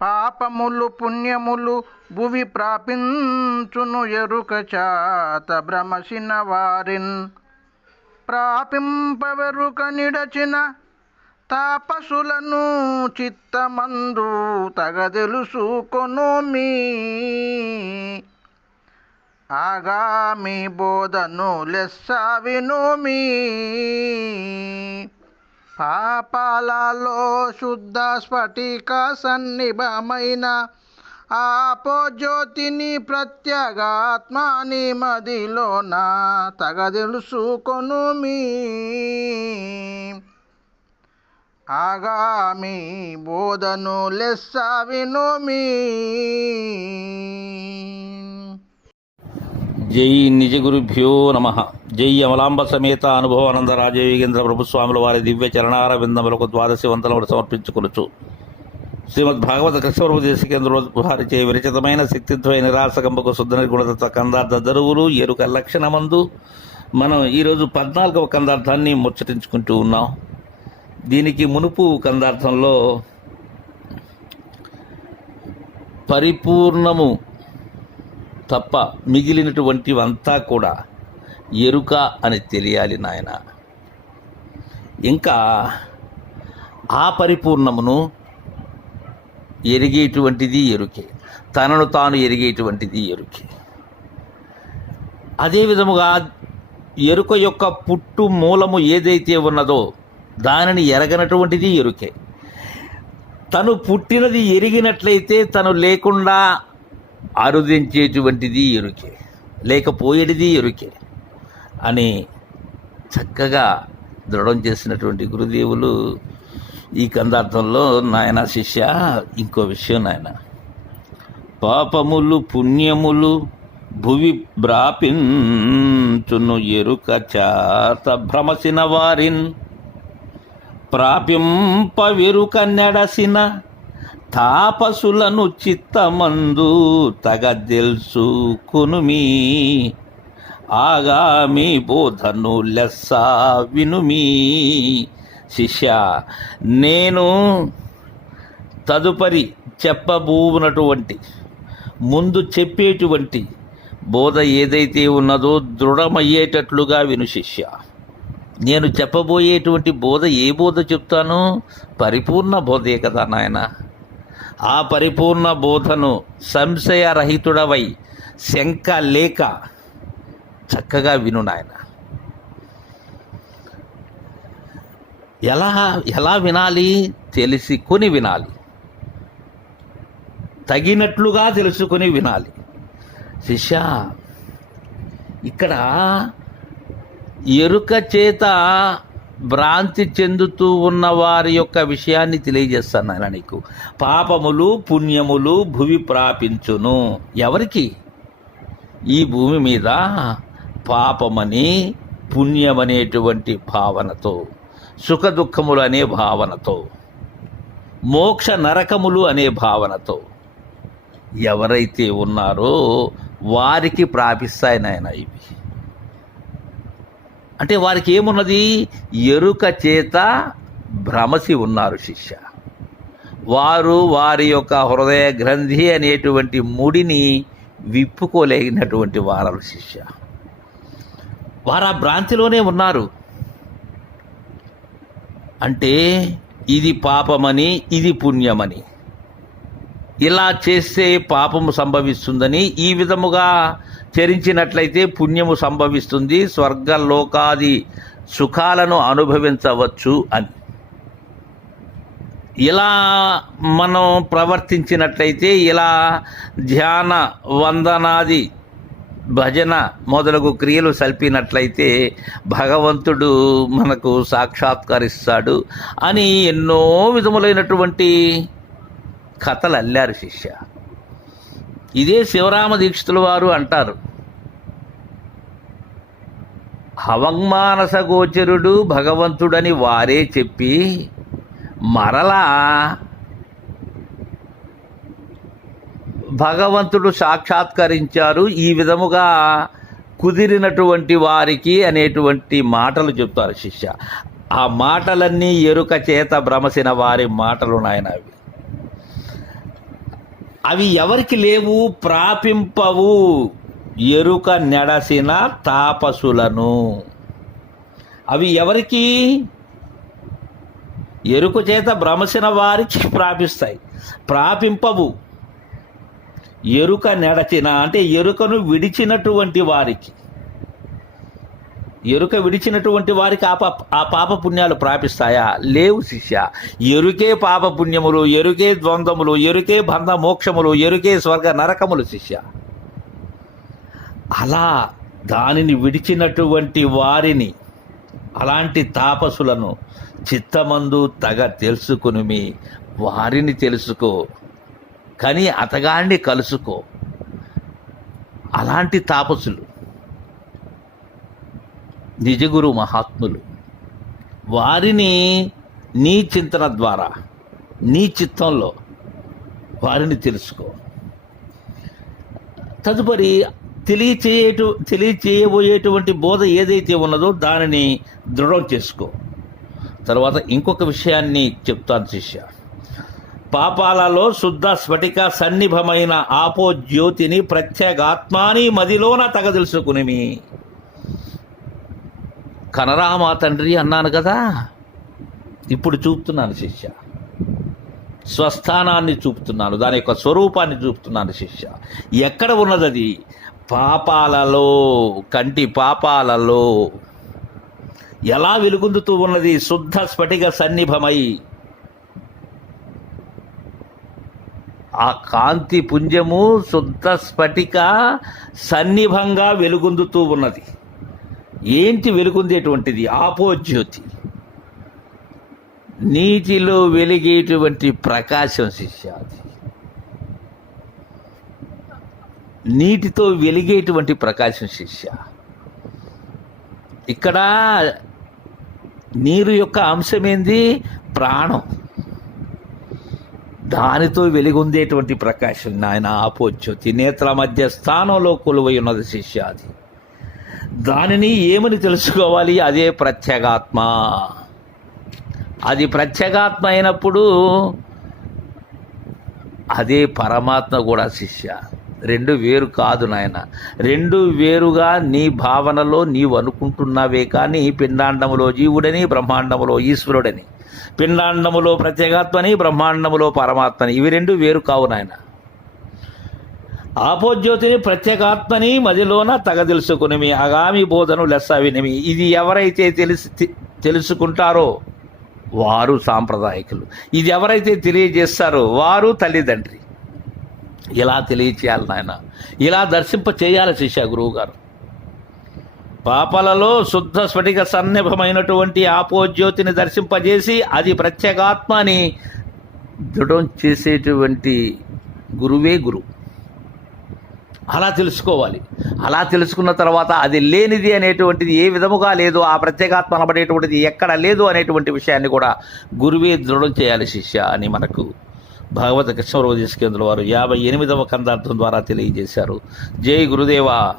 పాపములు పుణ్యములు భువి ప్రాపించును ఎరుక చాత భ్రమసిన వారిన్. ప్రాపింపవెరుక నిడచిన తాపసులను చిత్తమందు తగదెలుసుకొను మీ. ఆగామి బోధను లెస్స వినుమి పాపాలలో శుద్ధ స్ఫటిక సన్నిభమైన ఆపోజ్యోతిని నా మదిలోన తగదెలుసుకొనుమి ఆగామి బోధను లెస్స వినుమి జై నిజ గురుభ్యో నమ. జై అమలాంబ సమేత అనుభవానంద రాజయోగేంద్ర ప్రభుస్వాముల వారి దివ్య చరణార విందములకు ద్వాదశి వందనములు సమర్పించుకొనొచ్చు శ్రీమద్ భాగవత కృష్ణప్రభు దేశకేంద్ర వారిచే విరచితమైన శక్తిత్వయ నిరాశకంపకు శుద్ధ నిర్గుణత కందార్థ దరువులు ఎరుక లక్షణమందు మనం ఈరోజు పద్నాలుగవ కందార్థాన్ని ముచ్చటించుకుంటూ ఉన్నాం. దీనికి మునుపు కందార్థంలో పరిపూర్ణము తప్ప మిగిలినటువంటివంతా కూడా ఎరుక అని తెలియాలి నాయన. ఇంకా ఆ పరిపూర్ణమును ఎరిగేటువంటిది ఎరుకే. తనను తాను ఎరిగేటువంటిది ఎరుకే. అదే విధముగా ఎరుక యొక్క పుట్టు మూలము ఏదైతే ఉన్నదో దానిని ఎరగనటువంటిది ఎరుకే. తను పుట్టినది ఎరిగినట్లయితే తను లేకుండా ఆరుదించేటువంటిది ఎరుకే లేకపోయేటిది ఎరుకే అని చక్కగా దృఢం చేసినటువంటి గురుదేవులు ఈ కందార్థంలో నాయన శిష్య ఇంకో విషయం నాయన. పాపములు పుణ్యములు భువి భ్రాపించును ఎరుక చాత భ్రమసిన వారిన్ ప్రాపింప వెరుక నెడసిన తాపసులను చిత్తమందు తగదెల్సు కొనుమి ఆగామి బోధను లెస్స వినుమి శిష్య నేను తదుపరి చెప్పబోనటువంటి ముందు చెప్పేటువంటి బోధ ఏదైతే ఉన్నదో దృఢమయ్యేటట్లుగా విను శిష్య. నేను చెప్పబోయేటువంటి బోధ ఏ బోధ చెప్తాను పరిపూర్ణ బోధే కదా నాయనా. ఆ పరిపూర్ణ బోధను సంశయరహితుడవై శంక లేక చక్కగా విను నాయన. ఎలా ఎలా వినాలి? తెలిసికొని వినాలి. తగినట్లుగా తెలుసుకొని వినాలి. శిష్య ఇక్కడ ఎరుక చేత భ్రాంతి చెందుతూ ఉన్న వారి యొక్క విషయాన్ని తెలియజేస్తాను నాయన నీకు. పాపములు పుణ్యములు భువి ప్రాపించును. ఎవరికి? ఈ భూమి మీద పాపమని పుణ్యమనేటువంటి భావనతో సుఖ దుఃఖములు అనే భావనతో మోక్ష నరకములు అనే భావనతో ఎవరైతే ఉన్నారో వారికి ప్రాపిస్తాయి నాయన ఇవి. అంటే వారికి ఏమున్నది? ఎరుక చేత భ్రమసి ఉన్నారు శిష్య. వారు వారి యొక్క హృదయ గ్రంథి అనేటువంటి ముడిని విప్పుకోలేనటువంటి వారు శిష్య. వారు ఆ భ్రాంతిలోనే ఉన్నారు. అంటే ఇది పాపమని ఇది పుణ్యమని. ఇలా చేస్తే పాపము సంభవిస్తుందని ఈ విధముగా చరించినట్లయితే పుణ్యము సంభవిస్తుంది. స్వర్గలోకాది సుఖాలను అనుభవించవచ్చు అని. ఇలా మనం ప్రవర్తించినట్లయితే ఇలా ధ్యాన వందనాది భజన మొదలగు క్రియలు సల్పినట్లయితే భగవంతుడు మనకు సాక్షాత్కరిస్తాడు అని ఎన్నో విధములైనటువంటి కథలు అల్లారు శిష్య. ఇదే శివరామ దీక్షితుల వారు అంటారు. హవమానస భగవంతుడని వారే చెప్పి మరలా భగవంతుడు సాక్షాత్కరించారు. ఈ విధముగా కుదిరినటువంటి వారికి అనేటువంటి మాటలు చెప్తారు శిష్య. ఆ మాటలన్నీ ఎరుక చేత భ్రమసిన వారి మాటలు నాయన అవి. అవి ఎవరికి లేవు? ప్రాపింపవు. ఎరుక నెడసిన తాపసులను. అవి ఎవరికి? ఎరుక చేత భ్రమసిన వారికి ప్రాపిస్తాయి. ప్రాపింపవు. ఎరుక నెడచిన అంటే ఎరుకను విడిచినటువంటి వారికి. ఎరుక విడిచినటువంటి వారికి ఆ పాప ఆ పాప పుణ్యాలు ప్రాపిస్తాయా? లేవు శిష్య. ఎరుకే పాప పుణ్యములు ఎరుకే ద్వంద్వములు ఎరుకే బంధ మోక్షములు ఎరుకే స్వర్గ నరకములు శిష్య. అలా దానిని విడిచినటువంటి వారిని అలాంటి తాపసులను చిత్తమందు తగ తెలుసుకుని వారిని తెలుసుకో. కానీ అతగాన్ని కలుసుకో. అలాంటి తాపసులు నిజగురు మహాత్ములు. వారిని నీ చింతన ద్వారా నీ చిత్తంలో వారిని తెలుసుకో. తదుపరి తెలియచేయటు తెలియచేయబోయేటువంటి బోధ ఏదైతే ఉన్నదో దానిని దృఢం చేసుకో. తర్వాత ఇంకొక విషయాన్ని చెప్తాను శిష్య. పాపాలలో శుద్ధ స్ఫటిక సన్నిభమైన ఆపో జ్యోతిని ప్రత్యేగాత్మాని మదిలోన తగ తెలుసుకునిమి కనరామా తండ్రి అన్నాను కదా ఇప్పుడు చూపుతున్నాను శిష్య. స్వస్థానాన్ని చూపుతున్నాను దాని యొక్క స్వరూపాన్ని చూపుతున్నాను శిష్య. ఎక్కడ ఉన్నది అది పాపాలలో కంటి పాపాలలో ఎలా వెలుగొందుతూ ఉన్నది శుద్ధ స్ఫటిక సన్నిభమై? ఆ కాంతి పుంజము శుద్ధ స్ఫటిక సన్నిభంగా వెలుగొందుతూ ఉన్నది. ఏంటి వెలుగొందేటువంటిది? ఆపోజ్యోతి. నీటిలో వెలిగేటువంటి ప్రకాశం శిష్యాది అది నీటితో వెలిగేటువంటి ప్రకాశం శిష్య. ఇక్కడ నీరు యొక్క అంశం ఏంది ప్రాణం. దానితో వెలిగొందేటువంటి ప్రకాశం నాయన ఆపోజ్యోతి నేత్ర మధ్య స్థానంలో కొలువై ఉన్నది శిష్య అది. దానిని ఏమని తెలుసుకోవాలి? అదే ప్రత్యేగాత్మ. అది ప్రత్యేగాత్మ అయినప్పుడు అదే పరమాత్మ కూడా శిష్య. రెండు వేరు కాదు నాయన. రెండు వేరుగా నీ భావనలో నీవు అనుకుంటున్నావే కానీ పిండాండములో జీవుడని బ్రహ్మాండములో ఈశ్వరుడని పిండాండములో ప్రత్యేగాత్మని బ్రహ్మాండములో పరమాత్మని ఇవి రెండు వేరు కావు నాయన. ఆపోజ్యోతిని ప్రత్యేకాత్మని మదిలోన తగ తెలుసుకుని మీ అగామి బోధను లెస్స వినిమి. ఇది ఎవరైతే తెలిసి తెలుసుకుంటారో వారు సాంప్రదాయకులు. ఇది ఎవరైతే తెలియజేస్తారో వారు తల్లిదండ్రి. ఇలా తెలియచేయాలి నాయన. ఇలా దర్శింప చేయాలి శిష్య గురువు గారు పాపలలో శుద్ధ స్ఫటిక సన్నిభమైనటువంటి ఆపోజ్యోతిని దర్శింపజేసి అది ప్రత్యేగాత్మ అని దృఢం చేసేటువంటి గురువే గురు. అలా తెలుసుకోవాలి. అలా తెలుసుకున్న తర్వాత అది లేనిది అనేటువంటిది ఏ విధముగా లేదు ఆ ప్రత్యేగాత్మ అనబడేటువంటిది ఎక్కడ లేదు అనేటువంటి విషయాన్ని కూడా గురువే దృఢం చేయాలి శిష్య అని మనకు భాగవత కృష్ణరావు తీసుకేంద్రుల వారు యాభై ఎనిమిదవ కందార్థం ద్వారా తెలియజేశారు. జై గురుదేవా.